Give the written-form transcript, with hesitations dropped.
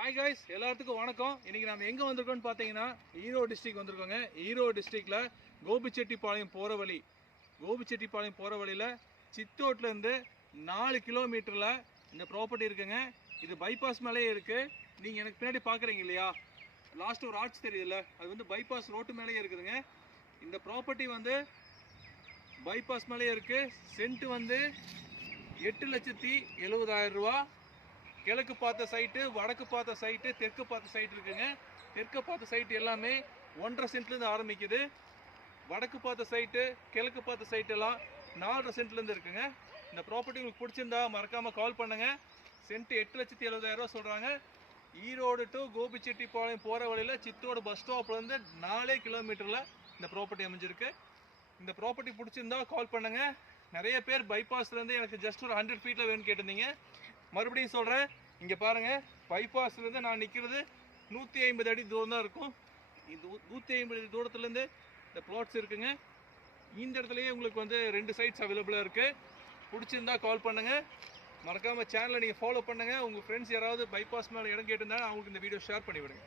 Hi guys, எல்லாத்துக்கும் வணக்கம். இன்னைக்கு நம்ம எங்கே வந்திருக்கோம்னு பார்த்தீங்கன்னா ஈரோடு டிஸ்ட்ரிக்ட் வந்திருக்கோங்க. ஈரோடு டிஸ்ட்ரிக்டில் கோபிச்செட்டிப்பாளையம் போகிற வழியில் சித்தோட்லேருந்து 4 கிலோமீட்டரில் இந்த ப்ராப்பர்ட்டி இருக்குங்க. இது பைபாஸ் மேலேயே இருக்குது. நீங்கள் எனக்கு பின்னாடி பார்க்குறீங்க இல்லையா, லாஸ்ட் ஒரு ஆர்ச் தெரியுதுல்ல, அது வந்து பைபாஸ் ரோட்டு மேலேயே இருக்குதுங்க. இந்த ப்ராப்பர்ட்டி வந்து பைபாஸ் மேலேயே இருக்குது. சென்ட் வந்து 8,70,000 ரூபா. கிழக்கு பார்த்த சைட்டு, வடக்கு பார்த்த சைட்டு, தெற்கு பார்த்த சைட்டு இருக்குங்க. தெற்கு பார்த்த சைட்டு எல்லாமே 1.5 சென்ட்லேருந்து ஆரம்பிக்குது. வடக்கு பார்த்த சைட்டு, கிழக்கு பார்த்த சைட்டு எல்லாம் 4.5 சென்ட்லேருந்து இருக்குங்க. இந்த ப்ராப்பர்ட்டி உங்களுக்கு பிடிச்சிருந்தா மறக்காமல் கால் பண்ணுங்கள். சென்ட் 8,70,000 ரூபா சொல்கிறாங்க. ஈரோடு டு கோபிச்செட்டிப்பாளையம் போகிற வழியில் சித்தோடு பஸ் ஸ்டாப்லேருந்து 4 கிலோமீட்டரில் இந்த ப்ராப்பர்ட்டி அமைஞ்சிருக்கு. இந்த ப்ராப்பர்ட்டி பிடிச்சிருந்தா கால் பண்ணுங்கள். நிறைய பேர் பைபாஸ்லேருந்து எனக்கு ஜஸ்ட் ஒரு 100 ஃபீட்டில் வேணும்னு கேட்டிருந்தீங்க. மறுபடியும் சொல்கிறேன், இங்கே பாருங்கள், பைபாஸ்லேருந்து நான் நிற்கிறது 150 அடி தூரம் தான் இருக்கும். இந்த 150 அடி தூரத்துலேருந்து இந்த ப்ளாட்ஸ் இருக்குங்க. இந்த இடத்துலையே உங்களுக்கு வந்து 2 சைட்ஸ் அவைலபிளாக இருக்குது. பிடிச்சிருந்தா கால் பண்ணுங்கள். மறக்காமல் சேனலை நீங்கள் ஃபாலோ பண்ணுங்கள். உங்கள் ஃப்ரெண்ட்ஸ் யாராவது பைபாஸ் மேலே இடம் கேட்டிருந்தாலும் அவங்களுக்கு இந்த வீடியோ ஷேர் பண்ணிவிடுங்க.